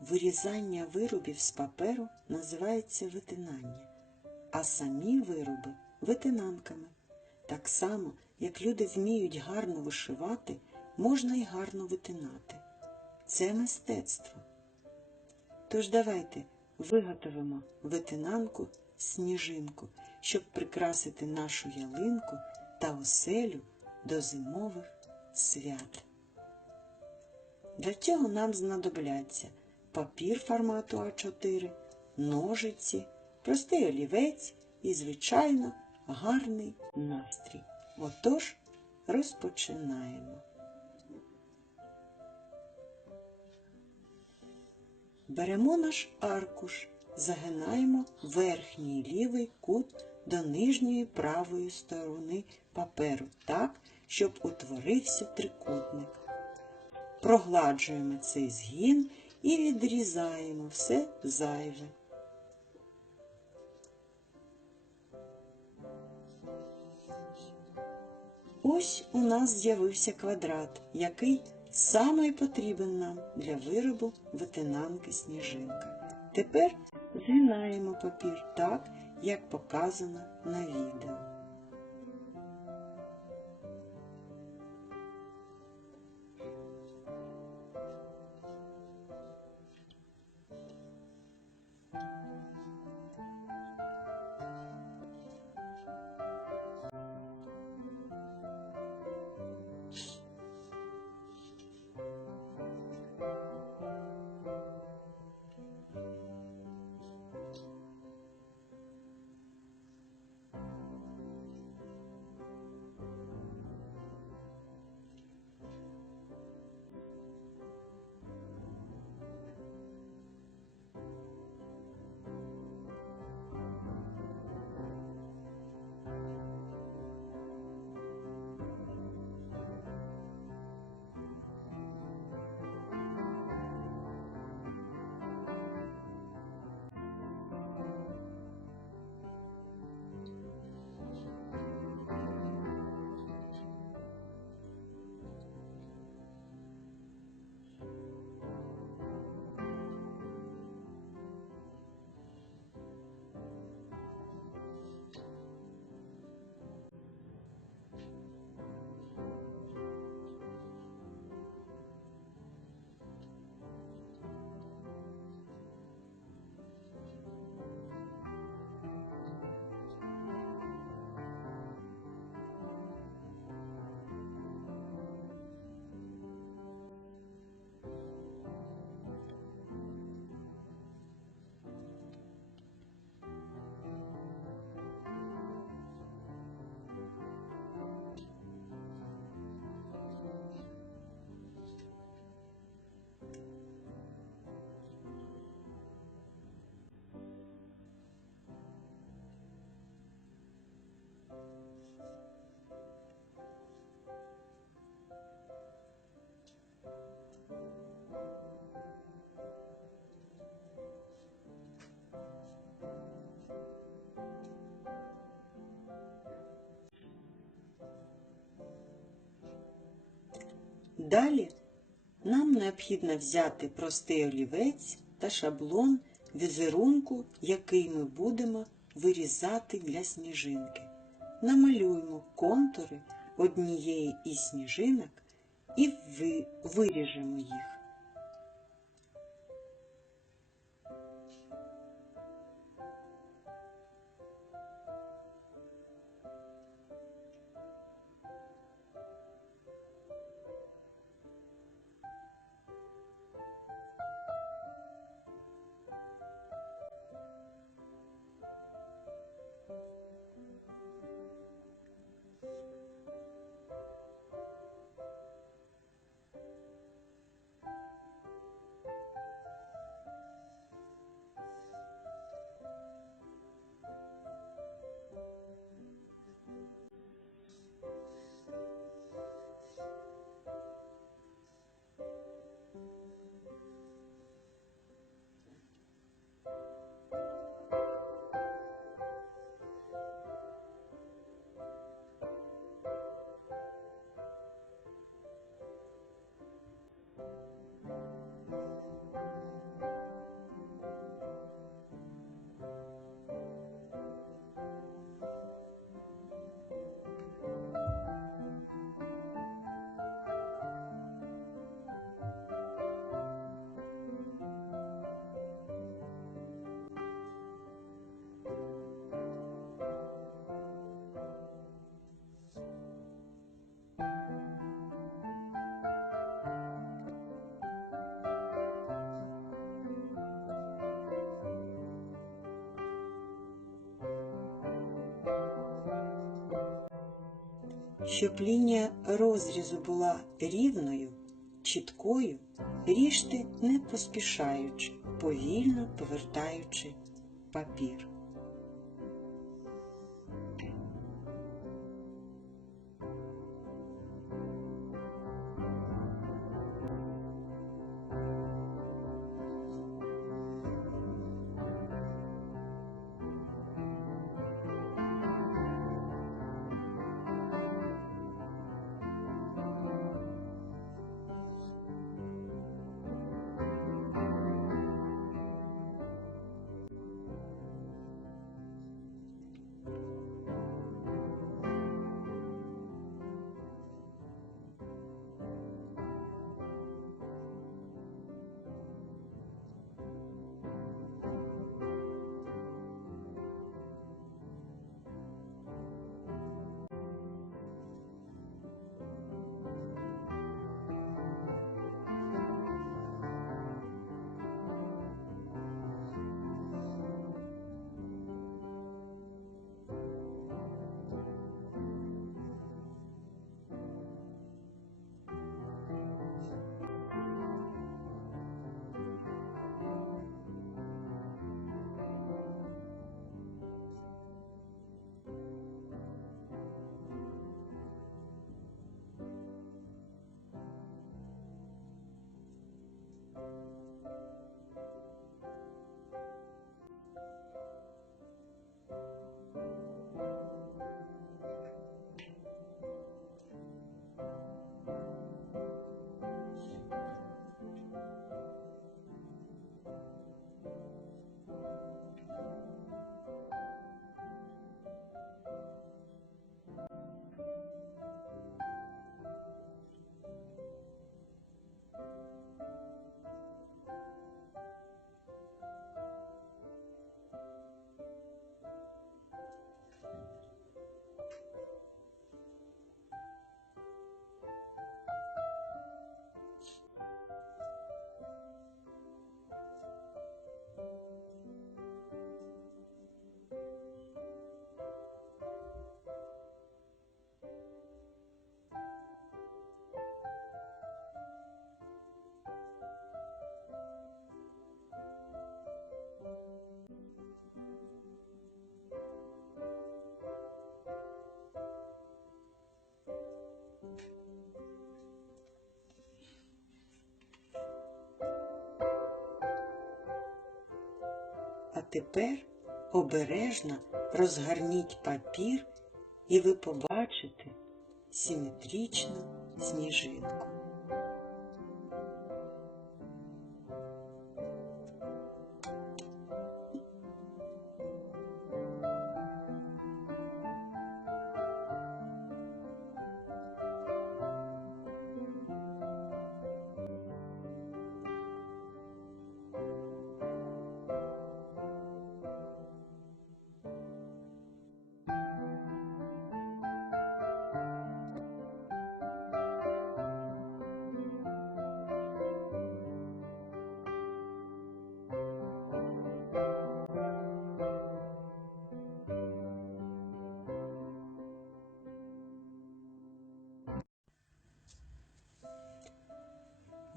вирізання виробів з паперу називається витинання, а самі вироби витинанками. Так само, як люди вміють гарно вишивати, можна й гарно витинати. Це мистецтво. Тож давайте виготовимо витинанку сніжинку, щоб прикрасити нашу ялинку та оселю до зимових свят. Для цього нам знадобляться папір формату А4, ножиці, простий олівець і, звичайно, гарний настрій. Отож, розпочинаємо. Беремо наш аркуш, загинаємо верхній лівий кут до нижньої правої сторони паперу так, щоб утворився трикутник. Прогладжуємо цей згін і відрізаємо все зайве. Ось у нас з'явився квадрат, який саме потрібен нам для виробу витинанки сніжинка. Тепер згинаємо папір так, як показано на відео. Далі нам необхідно взяти простий олівець та шаблон візерунку, який ми будемо вирізати для сніжинки. Намалюємо контури однієї із сніжинок і ви- виріжемо їх. Щоб лінія розрізу була рівною, чіткою, ріжте не поспішаючи, повільно повертаючи папір. Тепер обережно розгарніть папір, і ви побачите симетричну сніжинку.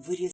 Виріз